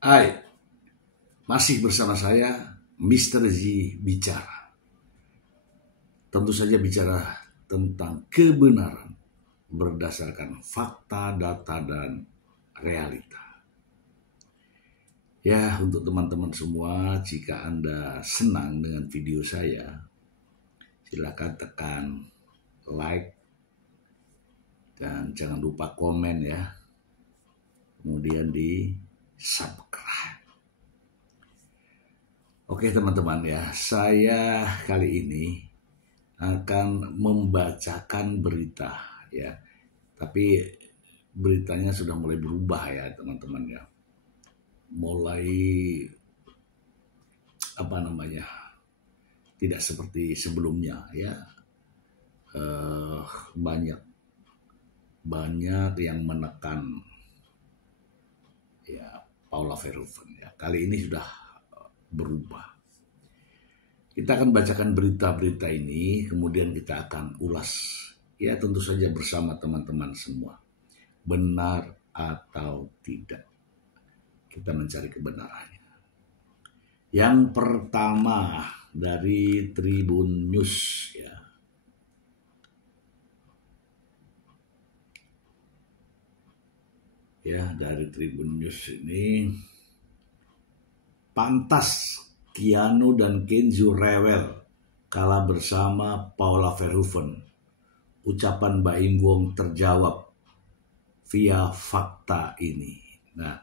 Hai, masih bersama saya Mr. Z bicara. Tentu saja bicara tentang kebenaran berdasarkan fakta, data, dan realita. Ya, untuk teman-teman semua, jika Anda senang dengan video saya, silakan tekan like dan jangan lupa komen ya. Kemudian di subscribe. Oke teman-teman ya, saya kali ini akan membacakan berita ya. Tapi beritanya sudah mulai berubah ya teman-teman ya. Mulai tidak seperti sebelumnya ya. Banyak yang menekan ya Paula Verhoeven ya. Kali ini sudah berubah. Kita akan bacakan berita-berita ini, kemudian kita akan ulas ya, tentu saja bersama teman-teman semua. Benar atau tidak, kita mencari kebenarannya. Yang pertama dari Tribun News ya. Ya, dari Tribun News ini, pantas Keanu dan Kenzo rewel kalah bersama Paula Verhoeven. Ucapan Baim Wong terjawab via fakta ini. Nah,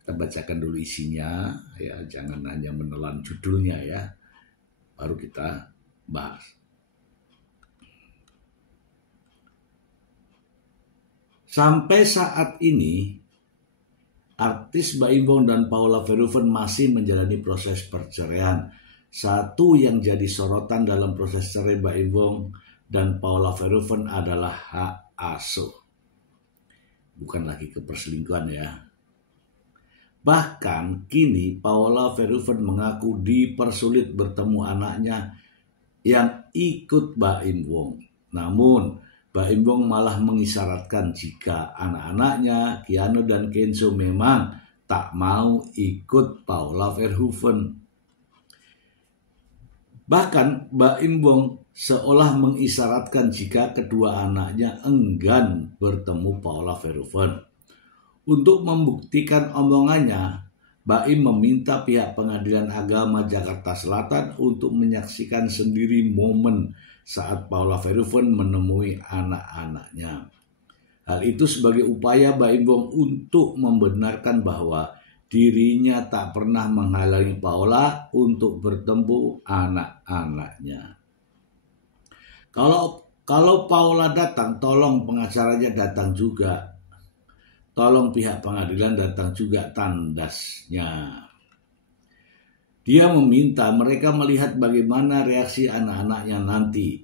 kita bacakan dulu isinya ya, jangan hanya menelan judulnya ya. Baru kita bahas. Sampai saat ini, artis Baim Wong dan Paula Verhoeven masih menjalani proses perceraian. Satu yang jadi sorotan dalam proses cerai Baim Wong dan Paula Verhoeven adalah hak asuh. Bukan lagi keperselingkuhan ya. Bahkan kini Paula Verhoeven mengaku dipersulit bertemu anaknya yang ikut Baim Wong. Namun Baim Wong malah mengisyaratkan jika anak-anaknya Keanu dan Kenzo memang tak mau ikut Paula Verhoeven. Bahkan Baim Wong seolah mengisyaratkan jika kedua anaknya enggan bertemu Paula Verhoeven. Untuk membuktikan omongannya, Baim meminta pihak Pengadilan Agama Jakarta Selatan untuk menyaksikan sendiri momen saat Paula Verhoeven menemui anak-anaknya. Hal itu sebagai upaya Baim Wong untuk membenarkan bahwa dirinya tak pernah menghalangi Paula untuk bertemu anak-anaknya. Kalau Paula datang, tolong pengacaranya datang juga. Tolong pihak pengadilan datang juga, tandasnya. Dia meminta mereka melihat bagaimana reaksi anak-anaknya nanti.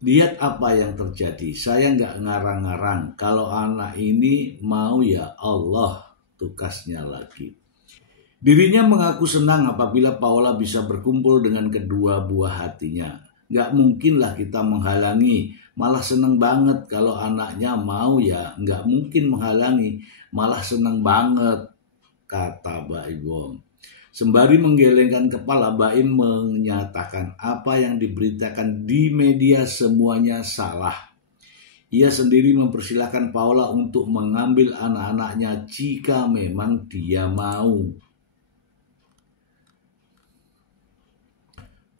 Lihat apa yang terjadi. Saya nggak ngarang-ngarang. Kalau anak ini mau ya Allah, tukasnya lagi. Dirinya mengaku senang apabila Paula bisa berkumpul dengan kedua buah hatinya. Nggak mungkinlah kita menghalangi. Malah senang banget kalau anaknya mau ya. Nggak mungkin menghalangi. Malah senang banget, kata Baim Wong. Sembari menggelengkan kepala, Baim menyatakan apa yang diberitakan di media semuanya salah. Ia sendiri mempersilahkan Paula untuk mengambil anak-anaknya jika memang dia mau.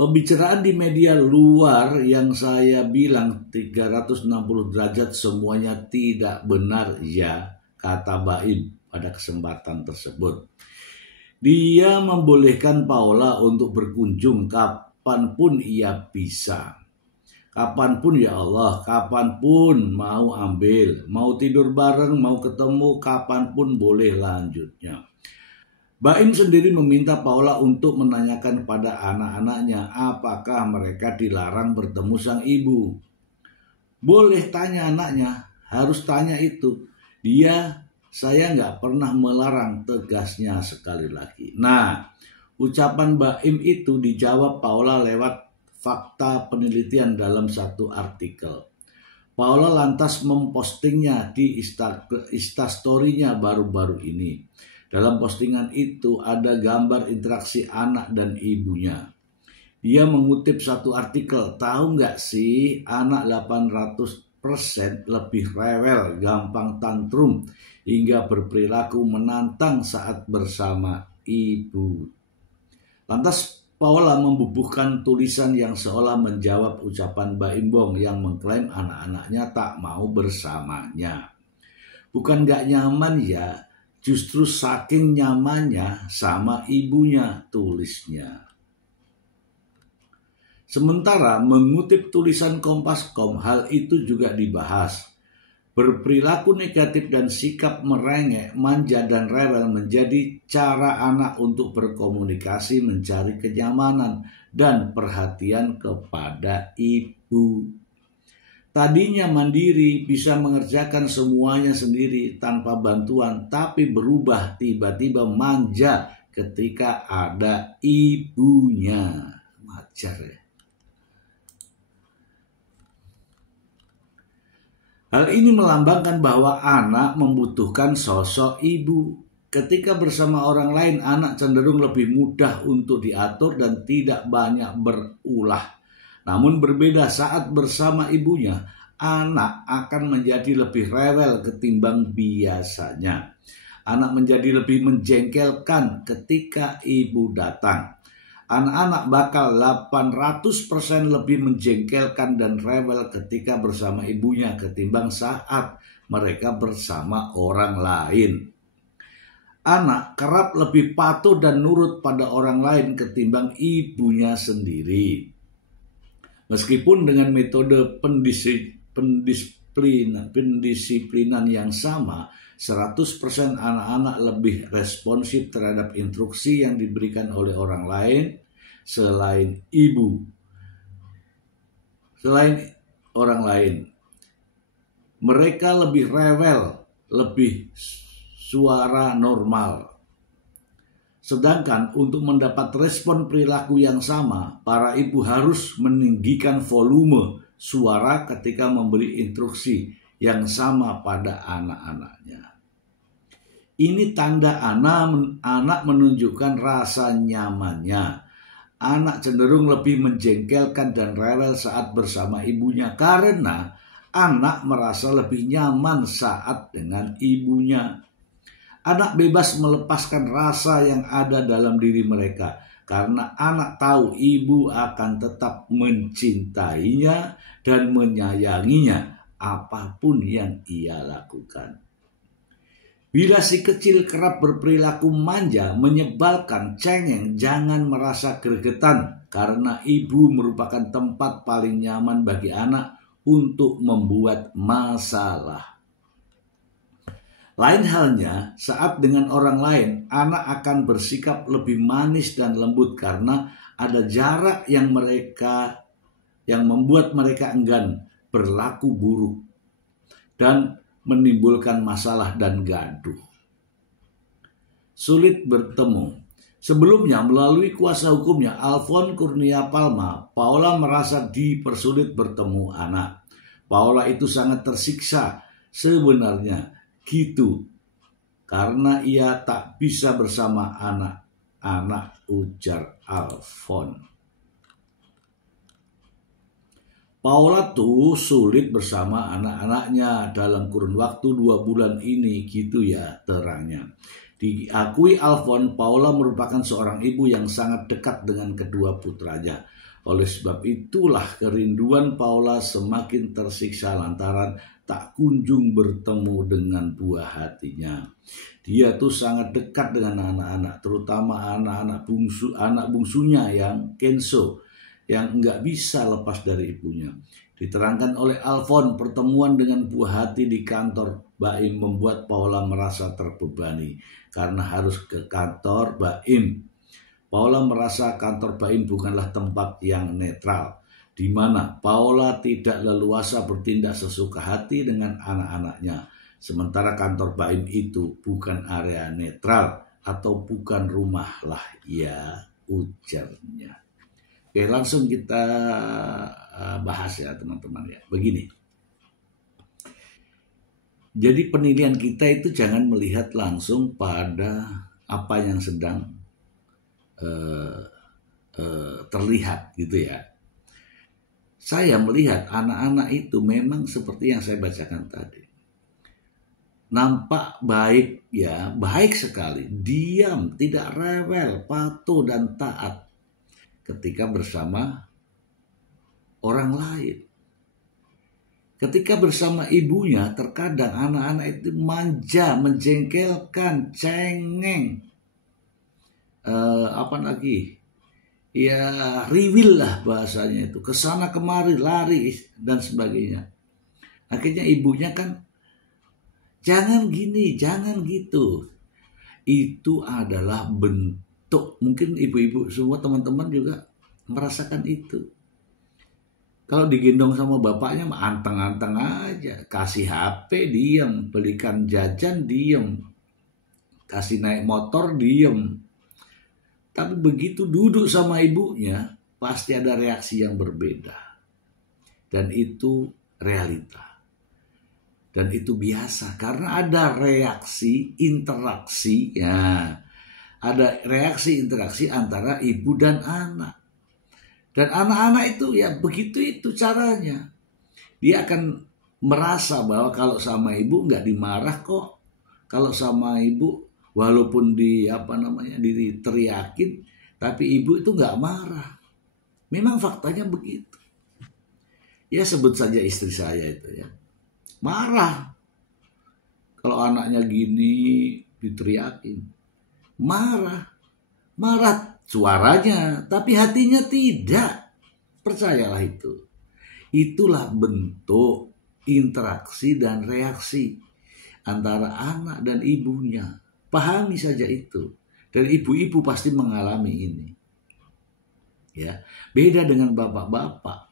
Pembicaraan di media luar yang saya bilang 360 derajat semuanya tidak benar ya, kata Baim pada kesempatan tersebut. Dia membolehkan Paula untuk berkunjung kapanpun ia bisa. Kapanpun ya Allah, kapanpun mau ambil, mau tidur bareng, mau ketemu, kapanpun boleh lanjutnya. Baim sendiri meminta Paula untuk menanyakan pada anak-anaknya apakah mereka dilarang bertemu sang ibu. Boleh tanya anaknya, harus tanya itu. Saya nggak pernah melarang, tegasnya sekali lagi. Nah, ucapan Baim itu dijawab Paula lewat fakta penelitian dalam satu artikel. Paula lantas mempostingnya di Instastory-nya baru-baru ini. Dalam postingan itu ada gambar interaksi anak dan ibunya. Dia mengutip satu artikel, tahu nggak sih anak 800% lebih rewel, gampang tantrum, hingga berperilaku menantang saat bersama ibu. Lantas Paula membubuhkan tulisan yang seolah menjawab ucapan Mbak Imbong yang mengklaim anak-anaknya tak mau bersamanya. Bukan nggak nyaman ya, justru saking nyamannya sama ibunya, tulisnya. Sementara mengutip tulisan Kompas.com, hal itu juga dibahas. Berperilaku negatif dan sikap merengek, manja dan rewel menjadi cara anak untuk berkomunikasi, mencari kenyamanan dan perhatian kepada ibu. Tadinya mandiri, bisa mengerjakan semuanya sendiri tanpa bantuan, tapi berubah tiba-tiba manja ketika ada ibunya. Wajar ya. Hal ini melambangkan bahwa anak membutuhkan sosok ibu. Ketika bersama orang lain, anak cenderung lebih mudah untuk diatur dan tidak banyak berulah. Namun berbeda saat bersama ibunya, anak akan menjadi lebih rewel ketimbang biasanya. Anak menjadi lebih menjengkelkan ketika ibu datang. Anak-anak bakal 800% lebih menjengkelkan dan rewel ketika bersama ibunya ketimbang saat mereka bersama orang lain. Anak kerap lebih patuh dan nurut pada orang lain ketimbang ibunya sendiri. Meskipun dengan metode pendisiplinan yang sama, 100% anak-anak lebih responsif terhadap instruksi yang diberikan oleh orang lain selain ibu. Selain orang lain, mereka lebih rewel, lebih suara normal. Sedangkan untuk mendapat respon perilaku yang sama, para ibu harus meninggikan volume suara ketika memberi instruksi yang sama pada anak-anaknya. Ini tanda anak menunjukkan rasa nyamannya. Anak cenderung lebih menjengkelkan dan rewel saat bersama ibunya karena anak merasa lebih nyaman saat dengan ibunya. Anak bebas melepaskan rasa yang ada dalam diri mereka karena anak tahu ibu akan tetap mencintainya dan menyayanginya apapun yang ia lakukan. Bila si kecil kerap berperilaku manja, menyebalkan, cengeng, jangan merasa gregetan karena ibu merupakan tempat paling nyaman bagi anak untuk membuat masalah. Lain halnya saat dengan orang lain, anak akan bersikap lebih manis dan lembut karena ada jarak yang membuat mereka enggan berlaku buruk dan menimbulkan masalah dan gaduh. Sulit bertemu. Sebelumnya melalui kuasa hukumnya Alfon Kurnia Palma, Paula merasa dipersulit bertemu anak. Paula itu sangat tersiksa sebenarnya gitu karena ia tak bisa bersama anak-anak, ujar Alfon. Paula tuh sulit bersama anak-anaknya dalam kurun waktu 2 bulan ini gitu ya terangnya. Diakui Alfon, Paula merupakan seorang ibu yang sangat dekat dengan kedua putranya. Oleh sebab itulah kerinduan Paula semakin tersiksa lantaran tak kunjung bertemu dengan buah hatinya. Dia tuh sangat dekat dengan anak-anak, terutama anak bungsunya yang Kenzo, yang nggak bisa lepas dari ibunya. Diterangkan oleh Alfon, pertemuan dengan buah hati di kantor Baim membuat Paula merasa terbebani karena harus ke kantor Baim. Paula merasa kantor Baim bukanlah tempat yang netral, di mana Paula tidak leluasa bertindak sesuka hati dengan anak-anaknya. Sementara kantor Baim itu bukan area netral atau bukan rumah lah ya, ujarnya. Oke, langsung kita bahas ya teman-teman ya. Begini, Jadi penilaian kita itu jangan melihat langsung pada apa yang sedang terlihat gitu ya. Saya melihat anak-anak itu memang seperti yang saya bacakan tadi. Nampak baik ya, baik sekali. Diam, tidak rewel, patuh dan taat ketika bersama orang lain. Ketika bersama ibunya, terkadang anak-anak itu manja, menjengkelkan, cengeng, ya riwil lah bahasanya itu, kesana kemari, lari dan sebagainya. Akhirnya ibunya kan, jangan gini, jangan gitu. Itu adalah bentuk, mungkin ibu-ibu semua teman-teman juga merasakan itu. Kalau digendong sama bapaknya anteng-anteng aja, kasih HP diem, belikan jajan diem, kasih naik motor diem. Tapi begitu duduk sama ibunya, pasti ada reaksi yang berbeda. Dan itu realita. Dan itu biasa, karena ada reaksi, interaksi, ya. Ada reaksi, interaksi antara ibu dan anak. Dan anak-anak itu ya begitu itu caranya. Dia akan merasa bahwa kalau sama ibu nggak dimarah kok. Kalau sama ibu walaupun diteriakin, tapi ibu itu nggak marah. Memang faktanya begitu. Ya sebut saja istri saya itu ya. Marah. Kalau anaknya gini diteriakin. Marah suaranya, tapi hatinya tidak. Percayalah itu. Itulah bentuk interaksi dan reaksi antara anak dan ibunya. Pahami saja itu. Dan ibu-ibu pasti mengalami ini. Ya, beda dengan bapak-bapak.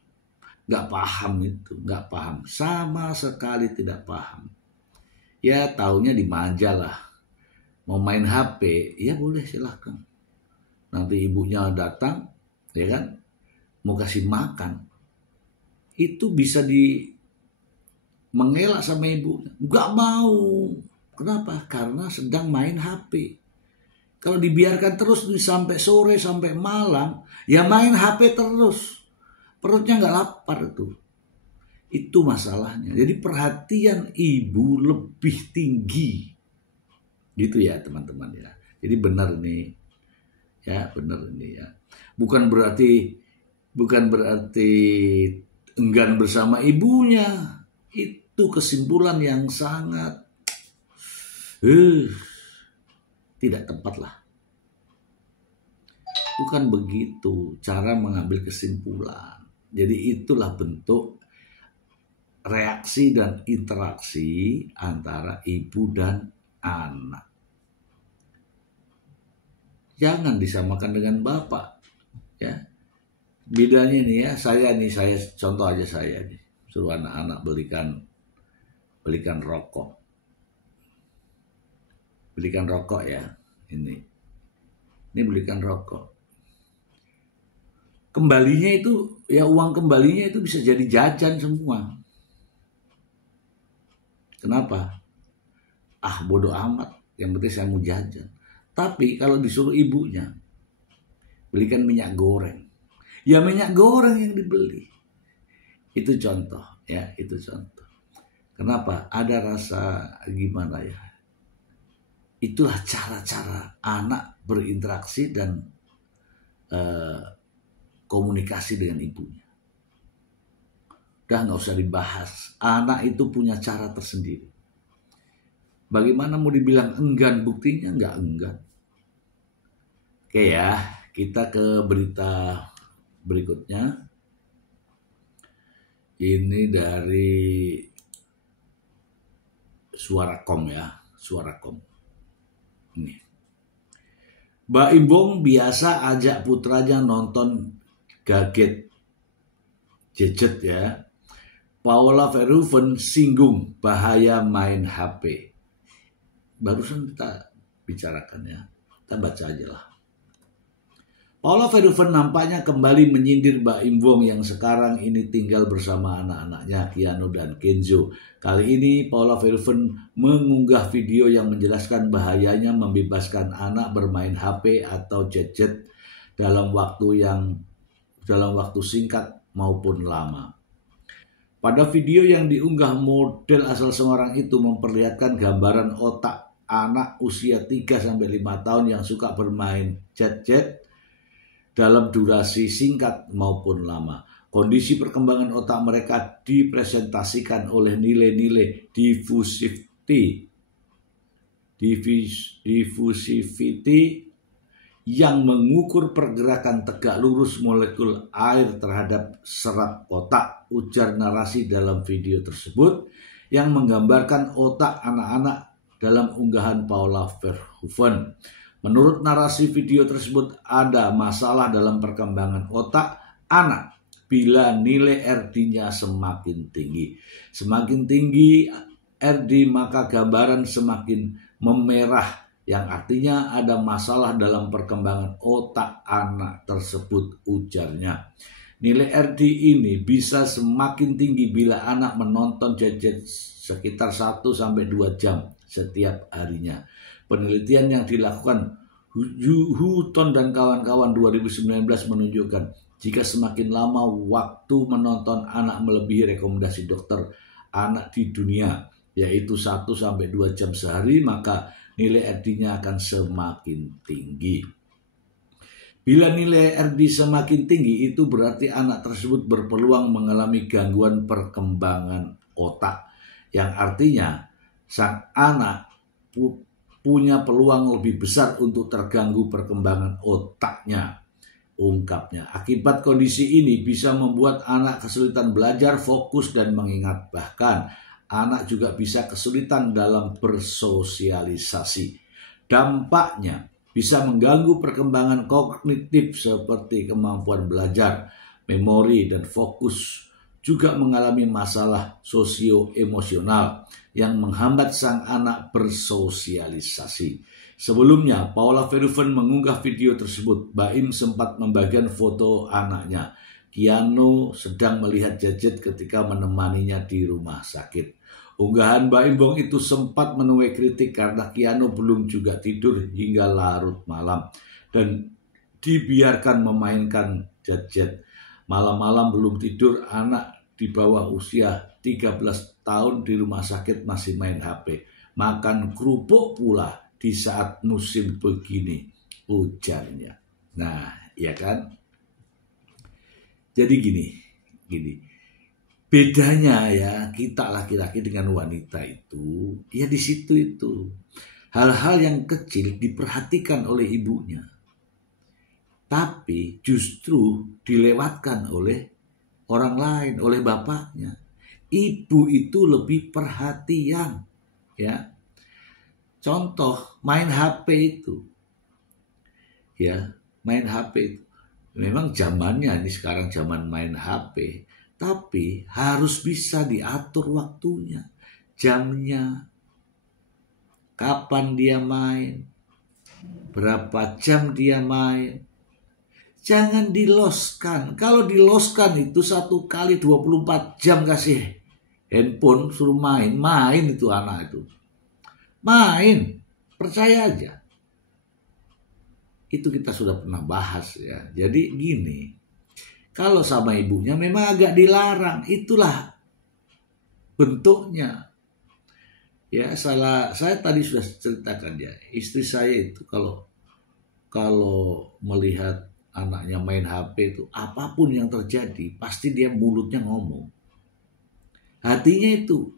Gak paham itu, gak paham. Sama sekali tidak paham. Ya taunya dimanja lah. Mau main HP, ya boleh silahkan. Nanti ibunya datang, ya kan, mau kasih makan. Itu bisa mengelak sama ibunya. Nggak mau. Kenapa? Karena sedang main HP. Kalau dibiarkan terus sampai sore, sampai malam, ya main HP terus. Perutnya nggak lapar tuh. Itu masalahnya. Jadi perhatian ibu lebih tinggi. Gitu ya teman-teman ya. Jadi benar nih. Ya benar ini ya. Bukan berarti enggan bersama ibunya. Itu kesimpulan yang sangat tidak tepat lah. Bukan begitu cara mengambil kesimpulan. Jadi itulah bentuk reaksi dan interaksi antara ibu dan anak. Jangan disamakan dengan bapak, ya. Bedanya nih ya, saya contoh aja saya nih, suruh anak-anak belikan rokok, ya, ini belikan rokok. Kembalinya itu, ya uang kembalinya itu bisa jadi jajan semua. Kenapa? Bodoh amat, yang penting saya mau jajan. Tapi kalau disuruh ibunya belikan minyak goreng, ya minyak goreng yang dibeli. Itu contoh ya, itu contoh. Kenapa? Ada rasa gimana ya? Itulah cara-cara anak berinteraksi dan komunikasi dengan ibunya. Udah nggak usah dibahas. Anak itu punya cara tersendiri. Bagaimana mau dibilang enggan, buktinya nggak enggan. Oke ya, kita ke berita berikutnya. Ini dari Suarakom ya, Suarakom. Ini. Mbak Imbong biasa ajak putranya nonton Gadget ya. Paula Verhoeven singgung bahaya main HP. Barusan kita bicarakan ya, kita baca aja lah. Paula Verhoeven nampaknya kembali menyindir Mbak Im Wong yang sekarang ini tinggal bersama anak-anaknya Keanu dan Kenzo. Kali ini Paula Verhoeven mengunggah video yang menjelaskan bahayanya membebaskan anak bermain HP atau gadget dalam waktu singkat maupun lama. Pada video yang diunggah, model asal Semarang itu memperlihatkan gambaran otak anak usia 3-5 tahun yang suka bermain gadget dalam durasi singkat maupun lama. Kondisi perkembangan otak mereka dipresentasikan oleh nilai-nilai diffusivity yang mengukur pergerakan tegak lurus molekul air terhadap serat otak, ujar narasi dalam video tersebut yang menggambarkan otak anak-anak dalam unggahan Paula Verhoeven. Menurut narasi video tersebut, ada masalah dalam perkembangan otak anak bila nilai RD-nya semakin tinggi. Semakin tinggi RD, maka gambaran semakin memerah, yang artinya ada masalah dalam perkembangan otak anak tersebut, ujarnya. Nilai RD ini bisa semakin tinggi bila anak menonton gadget sekitar 1-2 jam setiap harinya. Penelitian yang dilakukan Hutton dan kawan-kawan 2019 menunjukkan jika semakin lama waktu menonton anak melebihi rekomendasi dokter anak di dunia, yaitu 1-2 jam sehari, maka nilai RD-nya akan semakin tinggi. Bila nilai RD semakin tinggi, itu berarti anak tersebut berpeluang mengalami gangguan perkembangan otak, yang artinya sang anak punya peluang lebih besar untuk terganggu perkembangan otaknya, ungkapnya. Akibat kondisi ini bisa membuat anak kesulitan belajar, fokus, dan mengingat. Bahkan anak juga bisa kesulitan dalam bersosialisasi. Dampaknya bisa mengganggu perkembangan kognitif seperti kemampuan belajar, memori, dan fokus. Juga mengalami masalah sosio-emosional yang menghambat sang anak bersosialisasi. Sebelumnya, Paula Verhoeven mengunggah video tersebut. Baim sempat membagikan foto anaknya. Keanu sedang melihat gadget ketika menemaninya di rumah sakit. Unggahan Baim Wong itu sempat menuai kritik karena Keanu belum juga tidur hingga larut malam dan dibiarkan memainkan gadget. Malam-malam belum tidur, anak di bawah usia 13 tahun di rumah sakit masih main HP. Makan kerupuk pula di saat musim begini, ujarnya. Nah, ya kan? Jadi gini. Bedanya ya kita laki-laki dengan wanita itu, ya di situ itu. Hal-hal yang kecil diperhatikan oleh ibunya. Tapi justru dilewatkan oleh orang lain, oleh bapaknya. Ibu itu lebih perhatian, ya. Contoh main HP itu, ya, main HP itu. Memang zamannya ini sekarang zaman main HP, tapi harus bisa diatur waktunya, jamnya, kapan dia main, berapa jam dia main. Jangan diloskan. Kalau diloskan itu 1 kali 24 jam kasih handphone, suruh main itu anak itu. Main, percaya aja. Itu kita sudah pernah bahas ya. Jadi gini, kalau sama ibunya memang agak dilarang, itulah bentuknya. Ya, saya tadi sudah ceritakan ya, istri saya itu kalau melihat anaknya main HP itu, apapun yang terjadi, pasti dia mulutnya ngomong. Hatinya itu,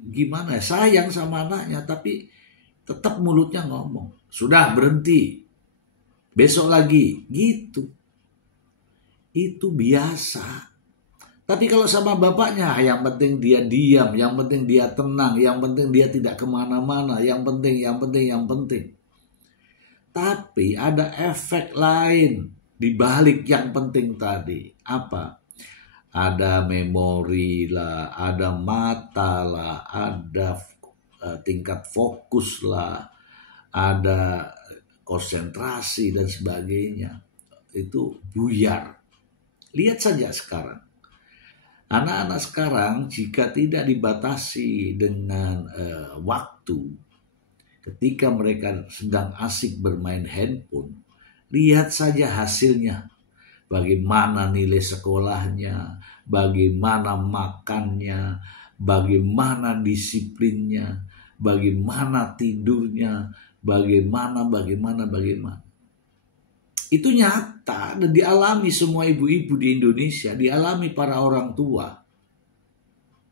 gimana, sayang sama anaknya, tapi tetap mulutnya ngomong. Sudah, berhenti. Besok lagi, gitu. Itu biasa. Tapi kalau sama bapaknya, yang penting dia diam, yang penting dia tenang, yang penting dia tidak kemana-mana, yang penting. Tapi ada efek lain di balik yang penting tadi. Apa? Ada memori lah, ada mata lah, ada tingkat fokus lah, ada konsentrasi dan sebagainya. itu buyar. Lihat saja sekarang. Anak-anak sekarang jika tidak dibatasi dengan waktu, ketika mereka sedang asik bermain handphone, lihat saja hasilnya. Bagaimana nilai sekolahnya, bagaimana makannya, bagaimana disiplinnya, bagaimana tidurnya, bagaimana. Itu nyata dan dialami semua ibu-ibu di Indonesia, dialami para orang tua.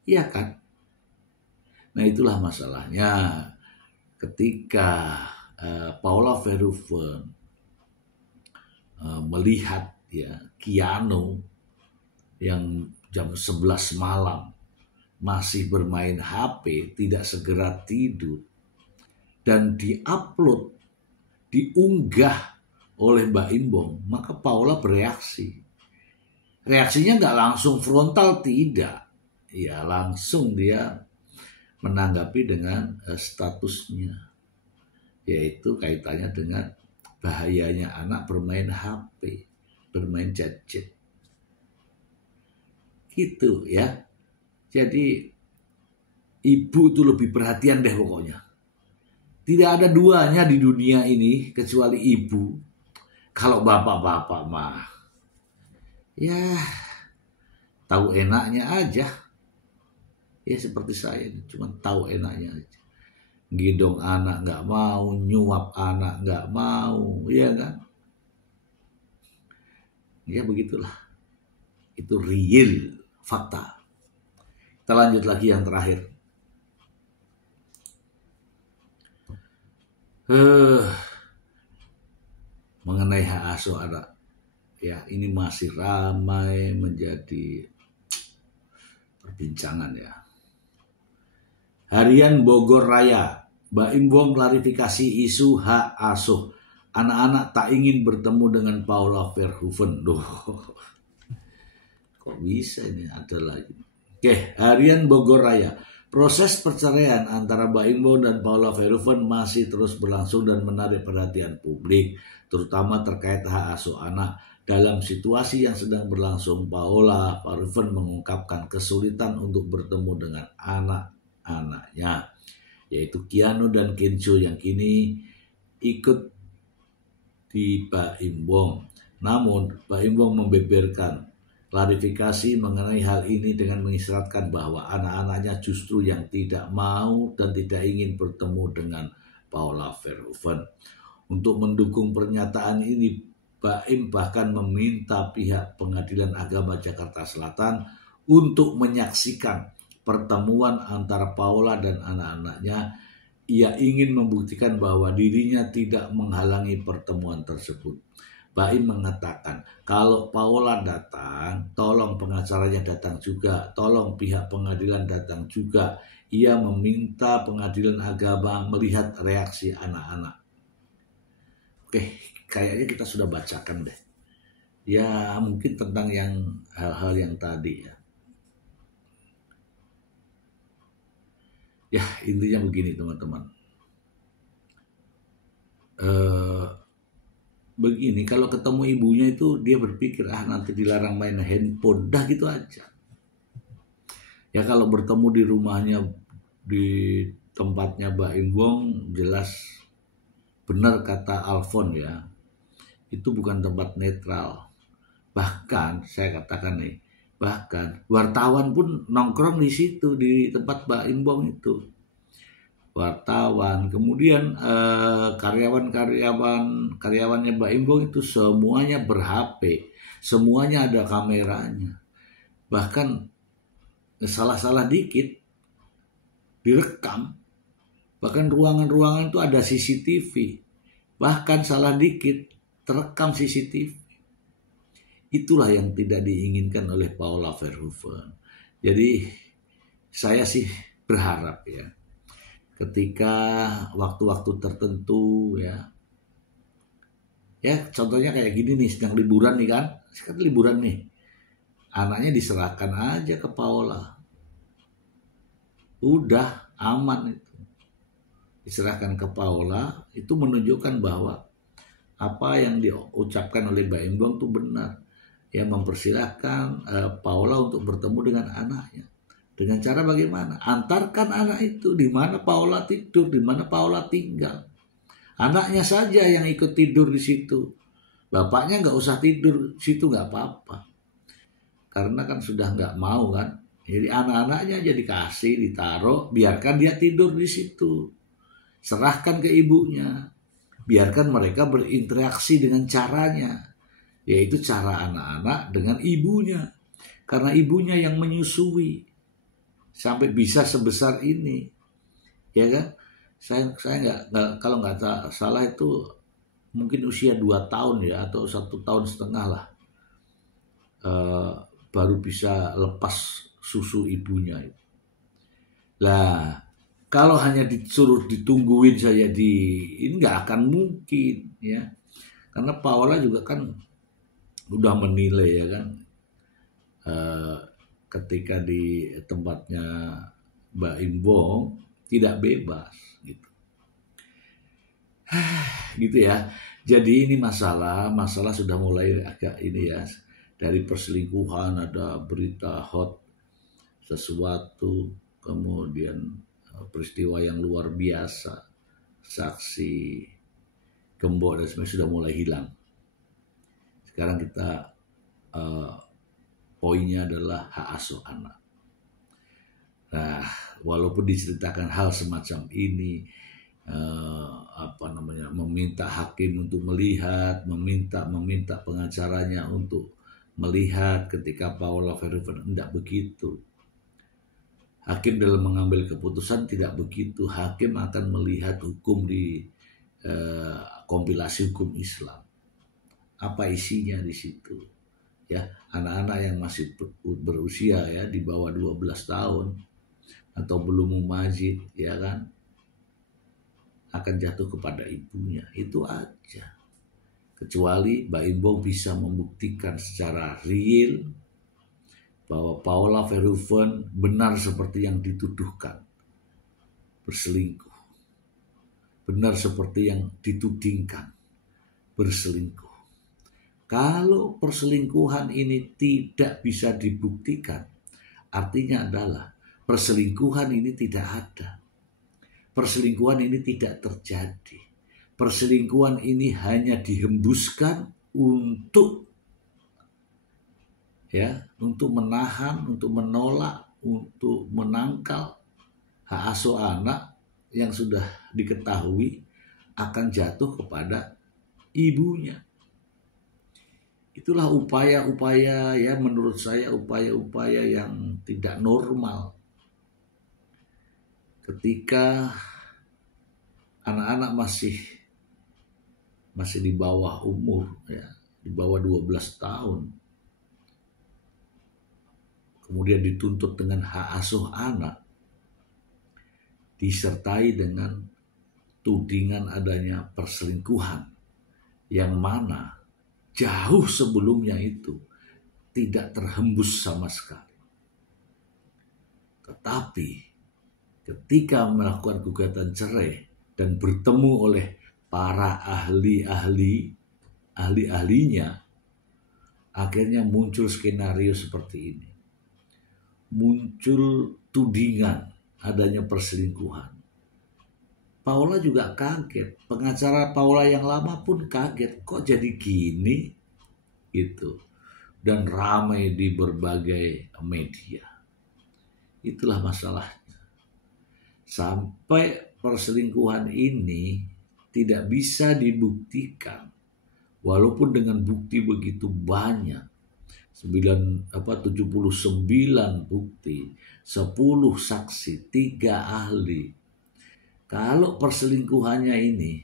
Iya kan? Nah itulah masalahnya ketika Paula Verhoeven melihat ya Keanu yang jam 11 malam masih bermain HP, tidak segera tidur, dan diupload, diunggah oleh Mbak Imbong, maka Paula bereaksi. Reaksinya nggak langsung frontal, tidak. Ya langsung dia menanggapi dengan statusnya, yaitu kaitannya dengan bahayanya anak bermain HP, bermain gadget. Gitu ya. Jadi ibu itu lebih perhatian deh pokoknya. Tidak ada duanya di dunia ini kecuali ibu. Kalau bapak-bapak mah ya tahu enaknya aja. Ya seperti saya, cuma tahu enaknya aja. Gendong anak nggak mau, nyuap anak nggak mau, ya kan? Ya begitulah. Itu real fakta. Kita lanjut lagi yang terakhir. Mengenai hak asuh anak, ya ini masih ramai menjadi perbincangan ya. Harian Bogor Raya, Mbak Imbong klarifikasi isu hak asuh. Anak-anak tak ingin bertemu dengan Paula Verhoeven. Duh, kok bisa ini ada lagi. Oke, Harian Bogor Raya. Proses perceraian antara Mbak Imbong dan Paula Verhoeven masih terus berlangsung dan menarik perhatian publik, terutama terkait hak asuh anak. Dalam situasi yang sedang berlangsung, Paula Verhoeven mengungkapkan kesulitan untuk bertemu dengan anak-anaknya, yaitu Keanu dan Kenzo yang kini ikut di Mbak Imbong. Namun, Mbak Imbong membeberkan klarifikasi mengenai hal ini dengan mengisyaratkan bahwa anak-anaknya justru yang tidak mau dan tidak ingin bertemu dengan Paula Verhoeven. Untuk mendukung pernyataan ini, Baim bahkan meminta pihak Pengadilan Agama Jakarta Selatan untuk menyaksikan pertemuan antara Paula dan anak-anaknya. Ia ingin membuktikan bahwa dirinya tidak menghalangi pertemuan tersebut. Baim mengatakan, kalau Paula datang, tolong pengacaranya datang juga, tolong pihak pengadilan datang juga. Ia meminta Pengadilan Agama melihat reaksi anak-anak. Oke, kayaknya kita sudah bacakan deh. Ya, mungkin tentang hal-hal yang tadi ya. Ya, intinya begini teman-teman. Begini, kalau ketemu ibunya itu dia berpikir nanti dilarang main handphone, dah gitu aja. Ya kalau bertemu di rumahnya, di tempatnya Mbak Imbong, jelas benar kata Alfon ya, itu bukan tempat netral. Bahkan saya katakan nih, bahkan wartawan pun nongkrong di situ, di tempat Mbak Imbong itu. Wartawan, kemudian karyawannya Mbak Imbong itu semuanya ber-HP, semuanya ada kameranya. Bahkan salah-salah dikit direkam. Bahkan ruangan-ruangan itu ada CCTV. Bahkan salah dikit terekam CCTV. Itulah yang tidak diinginkan oleh Paula Verhoeven. Jadi saya sih berharap ya, ketika waktu-waktu tertentu ya contohnya kayak gini nih, sedang liburan nih kan, sekarang liburan nih, anaknya diserahkan aja ke Paula, udah aman itu, diserahkan ke Paula, itu menunjukkan bahwa apa yang diucapkan oleh Mbak Imbong itu benar. Yang mempersilahkan Paula untuk bertemu dengan anaknya. Dengan cara bagaimana? Antarkan anak itu di mana Paula tidur, di mana Paula tinggal. Anaknya saja yang ikut tidur di situ. Bapaknya nggak usah tidur di situ, nggak apa-apa. Karena kan sudah nggak mau kan. Jadi anak-anaknya aja dikasih, ditaruh, biarkan dia tidur di situ. Serahkan ke ibunya. Biarkan mereka berinteraksi dengan caranya. Yaitu cara anak-anak dengan ibunya. Karena ibunya yang menyusui. Sampai bisa sebesar ini. Ya kan? Saya nggak kalau nggak salah itu mungkin usia 2 tahun ya, atau 1,5 tahun lah. Baru bisa lepas susu ibunya. Lah, kalau hanya disuruh ditungguin saja ini nggak akan mungkin ya. Karena Paula juga kan udah menilai ya kan, ketika di tempatnya Mbak Imbong tidak bebas gitu. Gitu ya. Jadi ini masalah sudah mulai agak ini ya. Dari perselingkuhan ada berita hot sesuatu, kemudian peristiwa yang luar biasa, saksi, gembok dan sebagainya sudah mulai hilang. Sekarang kita poinnya adalah hak asuh anak. Nah, walaupun diceritakan hal semacam ini, meminta hakim untuk melihat, meminta pengacaranya untuk melihat ketika Paula Verhoeven, tidak begitu. Hakim dalam mengambil keputusan tidak begitu. Hakim akan melihat hukum di kompilasi hukum Islam. Apa isinya di situ? Ya, anak-anak yang masih berusia ya di bawah 12 tahun atau belum mumajid ya kan, akan jatuh kepada ibunya. Itu aja. Kecuali Mbak Imbong bisa membuktikan secara real bahwa Paula Verhoeven benar seperti yang dituduhkan, berselingkuh. Benar seperti yang ditudingkan, berselingkuh. Kalau perselingkuhan ini tidak bisa dibuktikan, artinya adalah perselingkuhan ini tidak ada. Perselingkuhan ini tidak terjadi. Perselingkuhan ini hanya dihembuskan untuk menahan, untuk menolak, untuk menangkal hak asuh anak yang sudah diketahui akan jatuh kepada ibunya. Itulah upaya-upaya ya, menurut saya upaya-upaya yang tidak normal. Ketika anak-anak masih di bawah umur ya, di bawah 12 tahun. Kemudian dituntut dengan hak asuh anak, disertai dengan tudingan adanya perselingkuhan, yang mana jauh sebelumnya itu tidak terhembus sama sekali. Tetapi ketika melakukan gugatan cerai dan bertemu oleh para ahli-ahlinya, akhirnya muncul skenario seperti ini. Muncul tudingan adanya perselingkuhan. Paula juga kaget, pengacara Paula yang lama pun kaget, kok jadi gini gitu. Dan ramai di berbagai media. Itulah masalahnya. Sampai perselingkuhan ini tidak bisa dibuktikan, walaupun dengan bukti begitu banyak. 79 bukti, 10 saksi, 3 ahli. Kalau perselingkuhannya ini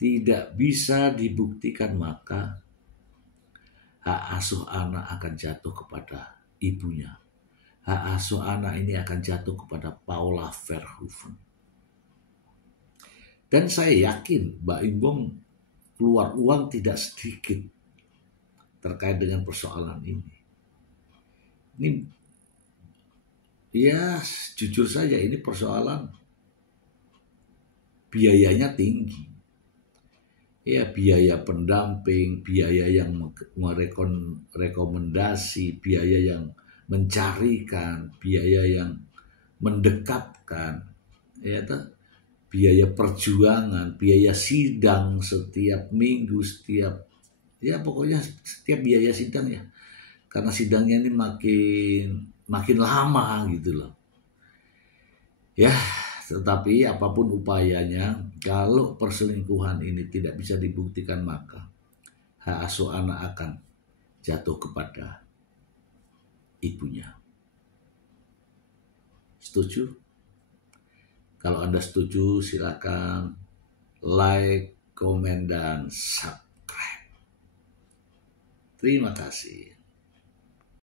tidak bisa dibuktikan, maka hak asuh anak akan jatuh kepada ibunya. Hak asuh anak ini akan jatuh kepada Paula Verhoeven. Dan saya yakin Mbak Imbong keluar uang tidak sedikit terkait dengan persoalan ini. Ini ya jujur saja ini persoalan biayanya tinggi. Ya, biaya pendamping, biaya yang merekomendasi, biaya yang mencarikan, biaya yang mendekatkan, ya biaya perjuangan, biaya sidang setiap minggu, ya pokoknya setiap biaya sidang ya. Karena sidangnya ini makin lama gitu loh. Ya, tetapi apapun upayanya, kalau perselingkuhan ini tidak bisa dibuktikan, maka hak asuh anak akan jatuh kepada ibunya. Setuju? Kalau Anda setuju, silakan like, komen, dan subscribe. Terima kasih.